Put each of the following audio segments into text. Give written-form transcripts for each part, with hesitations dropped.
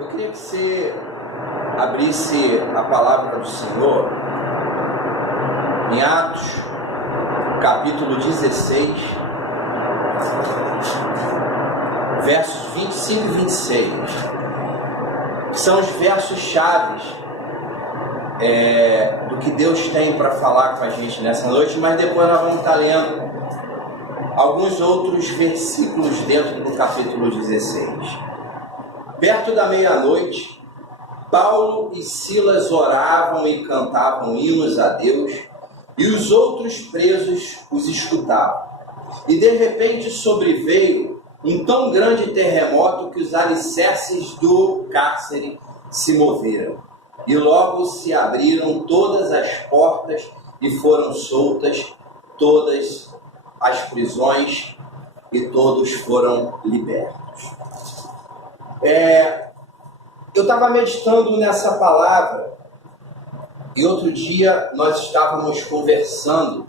Eu queria que você abrisse a palavra do Senhor em Atos, capítulo 16, versos 25 e 26, que são os versos chaves do que Deus tem para falar com a gente nessa noite, mas depois nós vamos estar lendo alguns outros versículos dentro do capítulo 16. Perto da meia-noite, Paulo e Silas oravam e cantavam hinos a Deus, e os outros presos os escutavam. E de repente sobreveio um tão grande terremoto que os alicerces do cárcere se moveram. E logo se abriram todas as portas e foram soltas todas as prisões e todos foram libertos. Eu estava meditando nessa palavra e outro dia nós estávamos conversando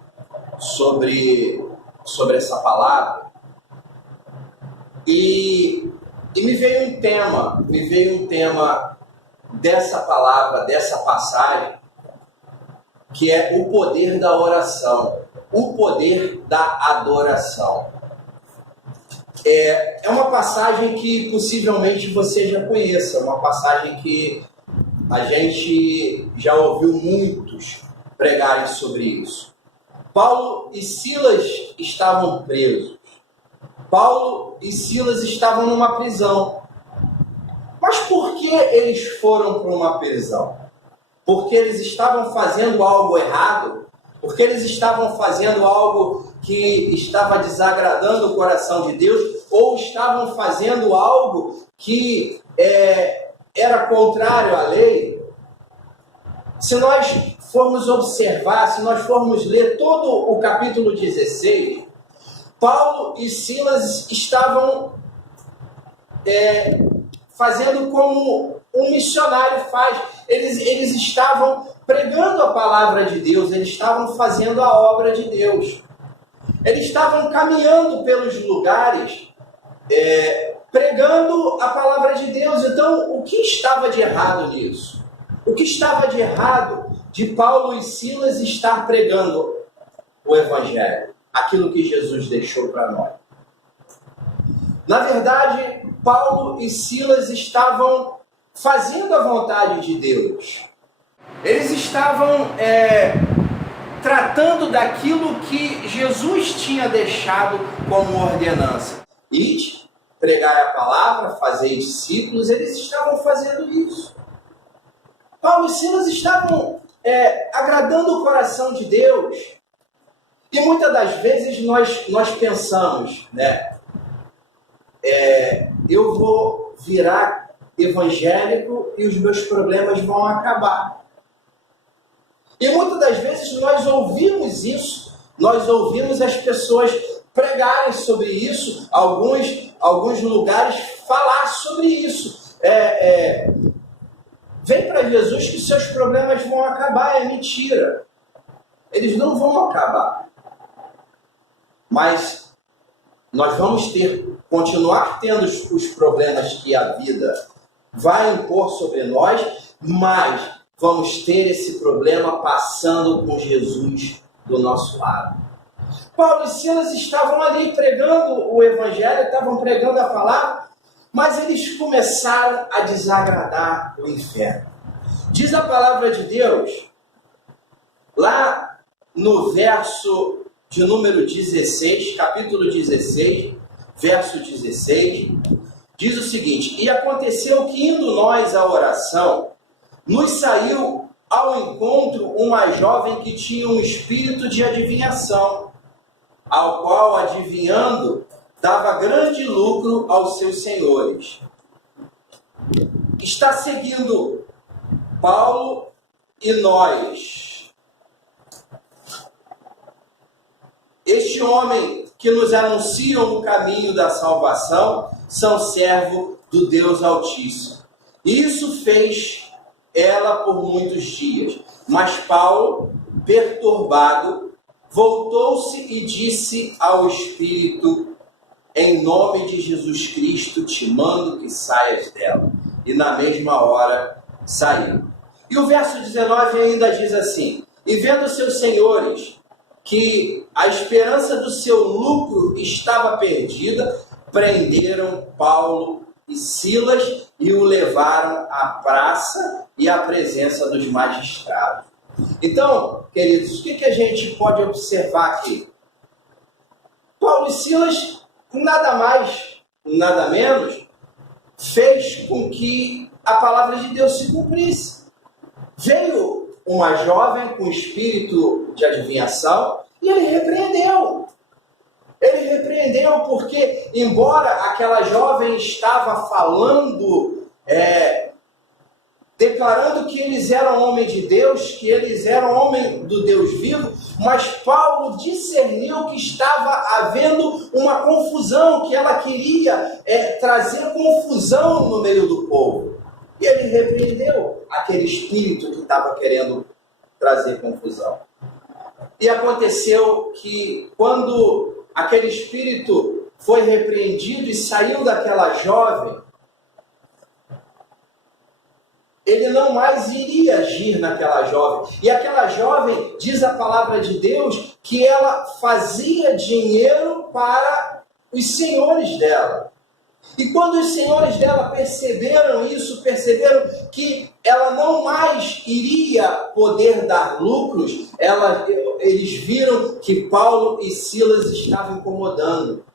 sobre essa palavra e me veio um tema dessa palavra, dessa passagem, que é o poder da oração, o poder da adoração. É uma passagem que possivelmente você já conheça, uma passagem que a gente já ouviu muitos pregarem sobre isso. Paulo e Silas estavam presos. Paulo e Silas estavam numa prisão. Mas por que eles foram para uma prisão? Porque eles estavam fazendo algo errado? Porque eles estavam fazendo algo que estava desagradando o coração de Deus? Ou estavam fazendo algo que era contrário à lei? Se nós formos observar, se nós formos ler todo o capítulo 16, Paulo e Silas estavam fazendo como um missionário faz. Eles estavam pregando a palavra de Deus, eles estavam fazendo a obra de Deus. Eles estavam caminhando pelos lugares, pregando a palavra de Deus. Então, o que estava de errado nisso? O que estava de errado de Paulo e Silas estar pregando o Evangelho? Aquilo que Jesus deixou para nós. Na verdade, Paulo e Silas estavam fazendo a vontade de Deus. Eles estavam tratando daquilo que Jesus tinha deixado como ordenança. Ide, pregai a palavra, fazei discípulos. Eles estavam fazendo isso. Paulo e Silas estavam agradando o coração de Deus. E muitas das vezes nós pensamos, eu vou virar evangélico e os meus problemas vão acabar. E muitas das vezes nós ouvimos isso, nós ouvimos as pessoas pregarem sobre isso, alguns lugares falar sobre isso. Vem para Jesus que seus problemas vão acabar, é mentira. Eles não vão acabar. Mas nós vamos continuar tendo os problemas que a vida vai impor sobre nós, mas vamos ter esse problema passando com Jesus do nosso lado. Paulo e Silas estavam ali pregando o Evangelho, estavam pregando a palavra, mas eles começaram a desagradar o inferno. Diz a palavra de Deus, lá no verso de número 16, capítulo 16, verso 16, diz o seguinte: e aconteceu que, indo nós à oração, nos saiu ao encontro uma jovem que tinha um espírito de adivinhação, ao qual, adivinhando, dava grande lucro aos seus senhores. Está seguindo Paulo e nós. Este homem que nos anunciam o caminho da salvação são servo do Deus Altíssimo. Isso fez ela por muitos dias. Mas Paulo, perturbado, voltou-se e disse ao Espírito: em nome de Jesus Cristo te mando que saias dela. e na mesma hora saíram. E o verso 19 ainda diz assim: e vendo seus senhores que a esperança do seu lucro estava perdida, prenderam Paulo e Silas e o levaram à praça e à presença dos magistrados. Então, queridos, o que a gente pode observar aqui? Paulo e Silas, nada mais, nada menos, fez com que a palavra de Deus se cumprisse. Veio uma jovem com espírito de adivinhação e ele repreendeu. Ele repreendeu porque, embora aquela jovem estava falando, declarando que eles eram homem de Deus, que eles eram homem do Deus vivo, mas Paulo discerniu que estava havendo uma confusão, que ela queria trazer confusão no meio do povo. E ele repreendeu aquele espírito que estava querendo trazer confusão. E aconteceu que quando aquele espírito foi repreendido e saiu daquela jovem, ele não mais iria agir naquela jovem. E aquela jovem, diz a palavra de Deus, que ela fazia dinheiro para os senhores dela. E quando os senhores dela perceberam isso, perceberam que ela não mais iria poder dar lucros, eles viram que Paulo e Silas estavam incomodando.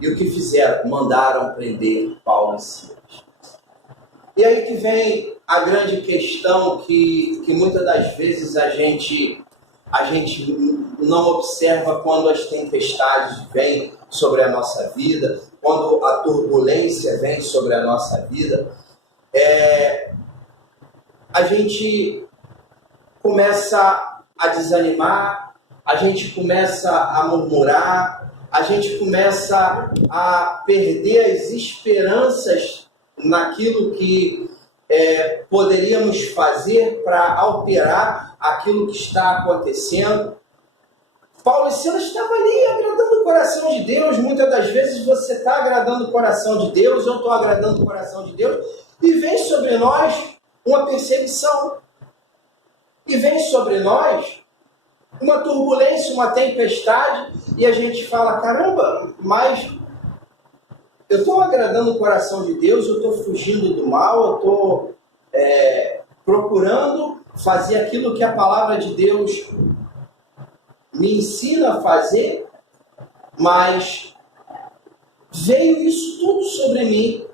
E o que fizeram? Mandaram prender Paulo e Silas. E aí que vem a grande questão que muitas das vezes a gente não observa quando as tempestades vêm sobre a nossa vida, quando a turbulência vem sobre a nossa vida. A gente começa a desanimar, a gente começa a murmurar, a gente começa a perder as esperanças naquilo que poderíamos fazer para alterar aquilo que está acontecendo. Paulo e Silas estavam ali agradando o coração de Deus. Muitas das vezes você está agradando o coração de Deus, eu estou agradando o coração de Deus, e vem sobre nós uma perseguição. E vem sobre nós uma turbulência, uma tempestade, e a gente fala, caramba, mas eu estou agradando o coração de Deus, eu estou fugindo do mal, eu estou procurando fazer aquilo que a palavra de Deus me ensina a fazer, mas veio isso tudo sobre mim.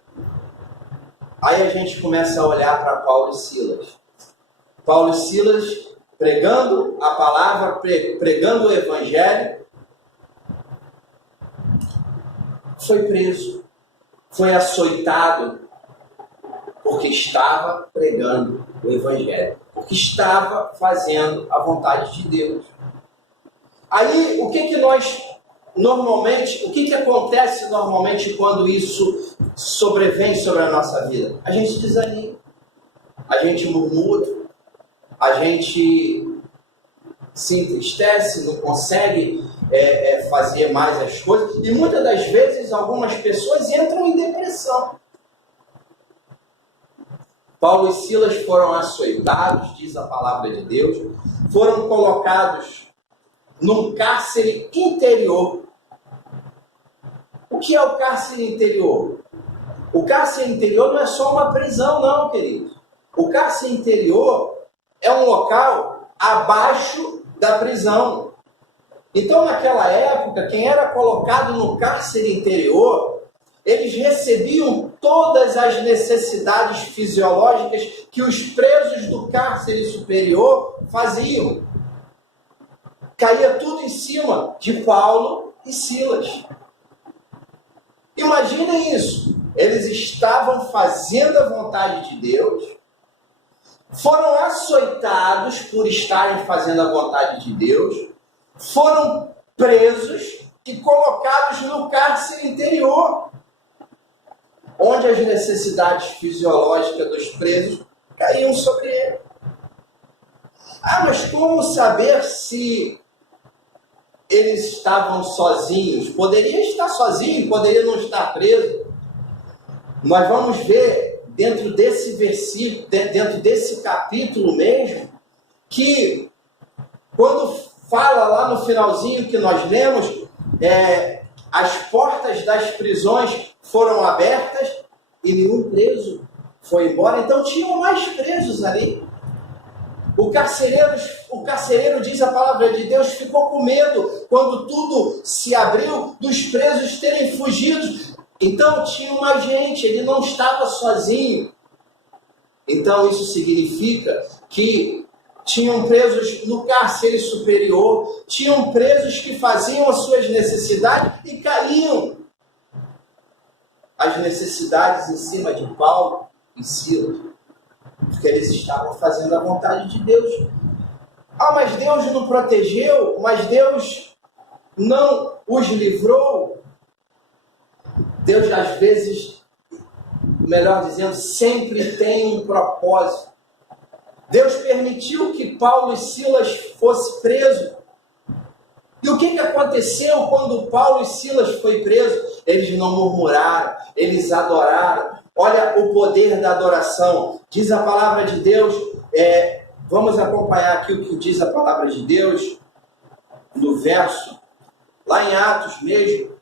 Aí a gente começa a olhar para Paulo e Silas. Paulo e Silas pregando a palavra, pregando o evangelho, foi preso, foi açoitado, porque estava pregando o evangelho, porque estava fazendo a vontade de Deus. Aí, o que acontece normalmente quando isso sobrevém sobre a nossa vida? A gente desanima, a gente murmura, a gente se entristece, não consegue fazer mais as coisas, e muitas das vezes algumas pessoas entram em depressão. Paulo e Silas foram açoitados, diz a palavra de Deus, foram colocados num cárcere interior. O que é o cárcere interior? O cárcere interior não é só uma prisão, não, queridos. O cárcere interior é um local abaixo da prisão. Então, naquela época, quem era colocado no cárcere interior, eles recebiam todas as necessidades fisiológicas que os presos do cárcere superior faziam. Caía tudo em cima de Paulo e Silas. Imaginem isso. Eles estavam fazendo a vontade de Deus, foram açoitados por estarem fazendo a vontade de Deus, foram presos e colocados no cárcere interior, onde as necessidades fisiológicas dos presos caíam sobre ele. Mas como saber se eles estavam sozinhos? Poderia estar sozinho, poderia não estar preso. Nós vamos ver dentro desse versículo, dentro desse capítulo mesmo, que quando fala lá no finalzinho que nós lemos, as portas das prisões foram abertas e nenhum preso foi embora. Então tinham mais presos ali. O carcereiro, diz a palavra de Deus, ficou com medo quando tudo se abriu dos presos terem fugido. Então tinha mais gente, ele não estava sozinho. Então isso significa que tinham presos no cárcere superior, tinham presos que faziam as suas necessidades e caíam as necessidades em cima de Paulo e Silas, porque eles estavam fazendo a vontade de Deus. Mas Deus não protegeu, mas Deus não os livrou. Deus, às vezes, melhor dizendo, sempre tem um propósito. Deus permitiu que Paulo e Silas fossem presos. E o que aconteceu quando Paulo e Silas foi preso? Eles não murmuraram, eles adoraram. Olha o poder da adoração. Diz a palavra de Deus, vamos acompanhar aqui o que diz a palavra de Deus no verso, lá em Atos mesmo,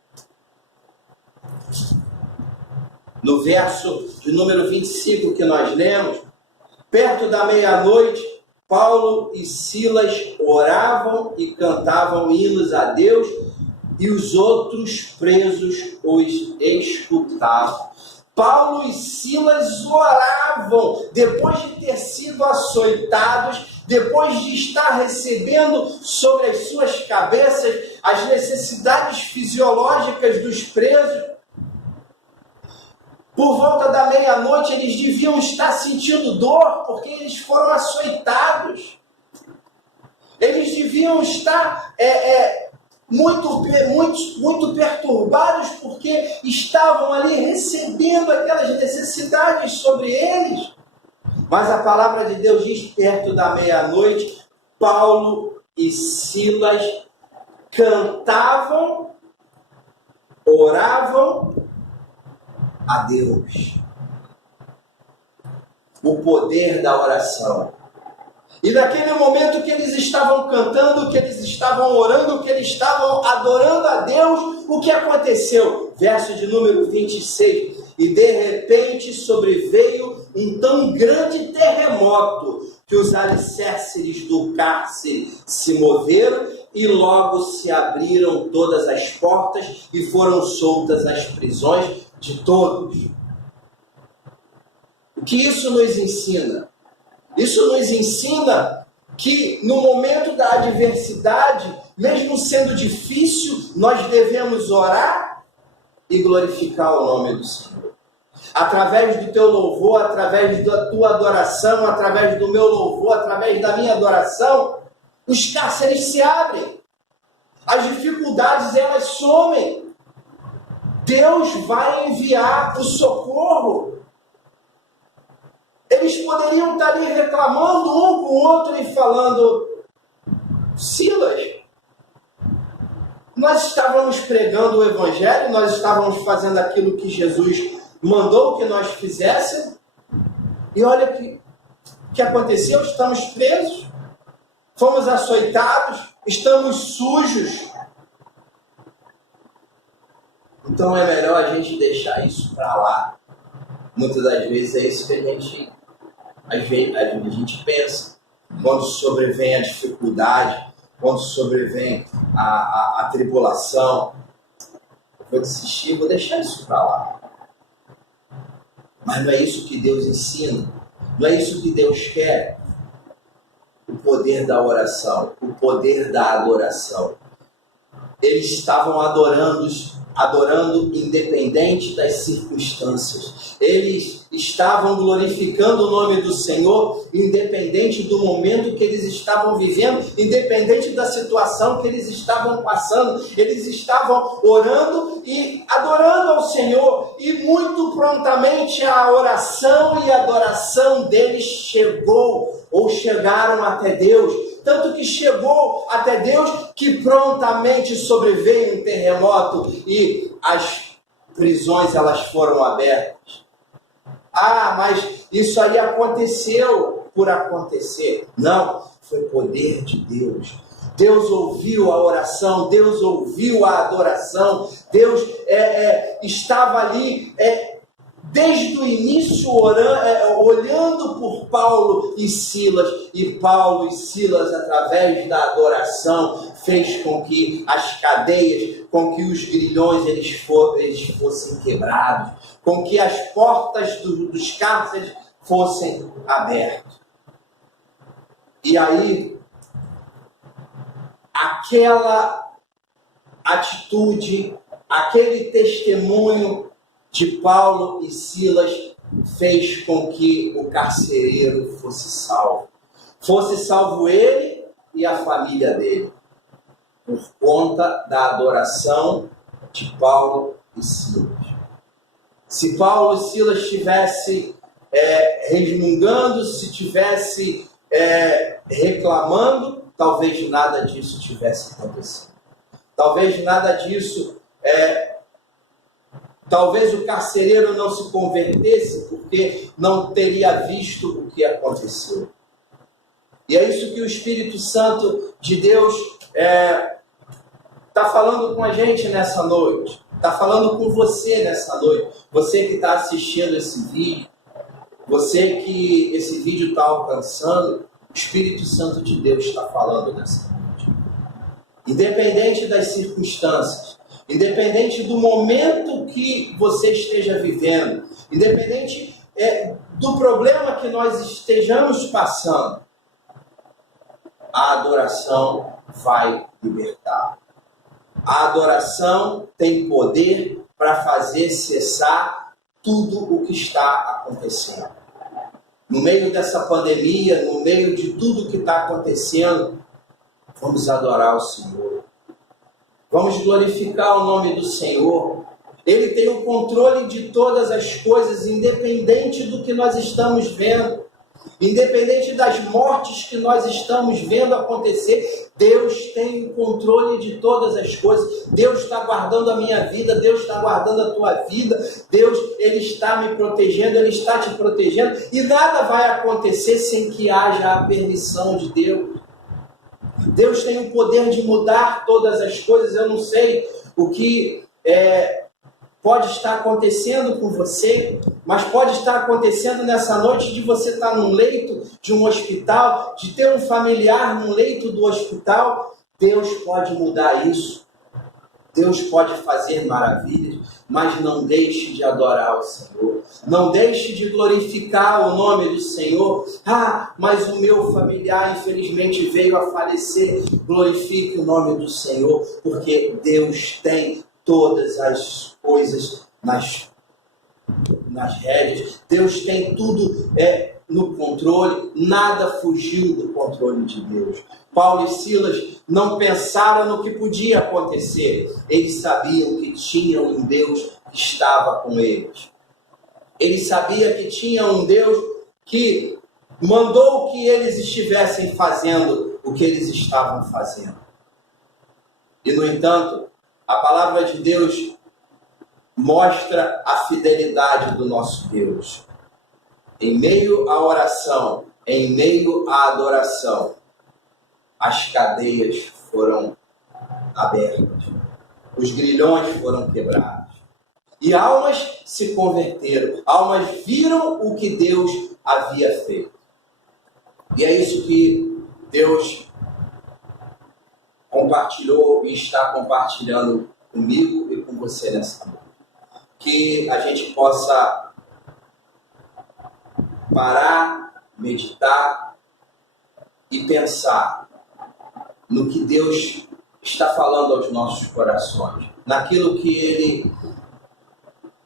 no verso de número 25 que nós lemos. Perto da meia-noite, Paulo e Silas oravam e cantavam hinos a Deus, e os outros presos os escutavam. Paulo e Silas oravam, depois de ter sido açoitados, depois de estar recebendo sobre as suas cabeças as necessidades fisiológicas dos presos. Por volta da meia-noite, eles deviam estar sentindo dor, porque eles foram açoitados. Eles deviam estar muito perturbados, porque estavam ali recebendo aquelas necessidades sobre eles. Mas a palavra de Deus diz, perto da meia-noite, Paulo e Silas cantavam, oravam a Deus. O poder da oração. E naquele momento que eles estavam cantando, que eles estavam orando, que eles estavam adorando a Deus, o que aconteceu? Verso de número 26. E de repente sobreveio um tão grande terremoto que os alicerces do cárcere se moveram e logo se abriram todas as portas e foram soltas as prisões de todos. O que isso nos ensina? Isso nos ensina que no momento da adversidade, mesmo sendo difícil, nós devemos orar e glorificar o nome do Senhor. Através do teu louvor, através da tua adoração, através do meu louvor, através da minha adoração, os cárceres se abrem. As dificuldades, elas somem. Deus vai enviar o socorro. Eles poderiam estar ali reclamando um com o outro e falando: Silas, nós estávamos pregando o Evangelho, nós estávamos fazendo aquilo que Jesus mandou que nós fizéssemos, e olha o que aconteceu, estamos presos, fomos açoitados, estamos sujos. Então é melhor a gente deixar isso para lá. Muitas das vezes é isso que a gente pensa. Quando sobrevém a dificuldade, quando sobrevém a tribulação, eu vou desistir, vou deixar isso para lá. Mas não é isso que Deus ensina, não é isso que Deus quer. O poder da oração, o poder da adoração. Eles estavam adorando independente das circunstâncias. Eles estavam glorificando o nome do Senhor, independente do momento que eles estavam vivendo, independente da situação que eles estavam passando. Eles estavam orando e adorando ao Senhor, e muito prontamente a oração e a adoração deles chegaram até Deus. Tanto que chegou até Deus que prontamente sobreveio um terremoto e as prisões elas foram abertas. mas isso aí aconteceu por acontecer. Não, foi poder de Deus. Deus ouviu a oração, Deus ouviu a adoração, Deus estava ali desde o início olhando por Paulo e Silas, e Paulo e Silas, através da adoração, fez com que as cadeias, com que os grilhões eles fossem quebrados, com que as portas dos cárceres fossem abertas. E aí, aquela atitude, aquele testemunho de Paulo e Silas fez com que o carcereiro fosse salvo. Fosse salvo ele e a família dele, por conta da adoração de Paulo e Silas. Se Paulo e Silas estivessem resmungando, se estivesse reclamando, talvez nada disso tivesse acontecido. Talvez nada disso, talvez o carcereiro não se convertesse porque não teria visto o que aconteceu. E é isso que o Espírito Santo de Deus está falando com a gente nessa noite. Está falando com você nessa noite. Você que está assistindo esse vídeo, você que esse vídeo está alcançando, o Espírito Santo de Deus está falando nessa noite. Independente das circunstâncias, independente do momento que você esteja vivendo, independente do problema que nós estejamos passando, a adoração vai libertar. A adoração tem poder para fazer cessar tudo o que está acontecendo. No meio dessa pandemia, no meio de tudo que está acontecendo, vamos adorar o Senhor. Vamos glorificar o nome do Senhor. Ele tem o controle de todas as coisas, independente do que nós estamos vendo. Independente das mortes que nós estamos vendo acontecer, Deus tem o controle de todas as coisas. Deus está guardando a minha vida, Deus está guardando a tua vida. Deus, Ele está me protegendo, Ele está te protegendo. E nada vai acontecer sem que haja a permissão de Deus. Deus tem o poder de mudar todas as coisas. Eu não sei o que pode estar acontecendo com você, mas pode estar acontecendo nessa noite de você estar num leito de um hospital, de ter um familiar num leito do hospital. Deus pode mudar isso. Deus pode fazer maravilhas, mas não deixe de adorar o Senhor. Não deixe de glorificar o nome do Senhor. Mas o meu familiar infelizmente veio a falecer. Glorifique o nome do Senhor, porque Deus tem todas as coisas nas rédeas. Deus tem tudo no controle. Nada fugiu do controle de Deus. Paulo e Silas não pensaram no que podia acontecer. Eles sabiam que tinham um Deus que estava com eles. Eles sabiam que tinha um Deus que mandou que eles estivessem fazendo o que eles estavam fazendo. E, no entanto, a palavra de Deus mostra a fidelidade do nosso Deus. Em meio à oração, em meio à adoração, as cadeias foram abertas, os grilhões foram quebrados, e almas se converteram, almas viram o que Deus havia feito. E é isso que Deus compartilhou e está compartilhando comigo e com você nessa noite. Que a gente possa parar, meditar e pensar no que Deus está falando aos nossos corações, naquilo que Ele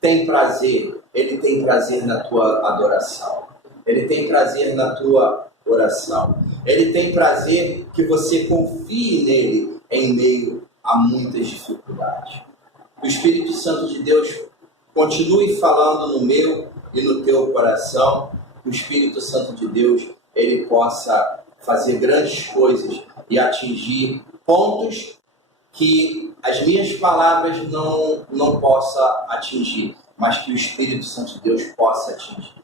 tem prazer. Ele tem prazer na tua adoração, Ele tem prazer na tua oração, Ele tem prazer que você confie nele em meio a muitas dificuldades. O Espírito Santo de Deus continue falando no meu e no teu coração. O Espírito Santo de Deus, ele possa fazer grandes coisas e atingir pontos que as minhas palavras não possam atingir, mas que o Espírito Santo de Deus possa atingir.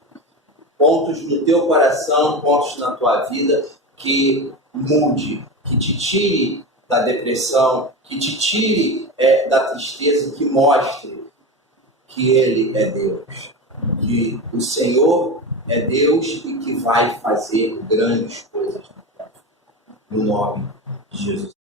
pontos no teu coração, pontos na tua vida que mude, que te tire da depressão, que te tire da tristeza, que mostre que Ele é Deus, que o Senhor é Deus e que vai fazer grandes coisas no nome de Jesus.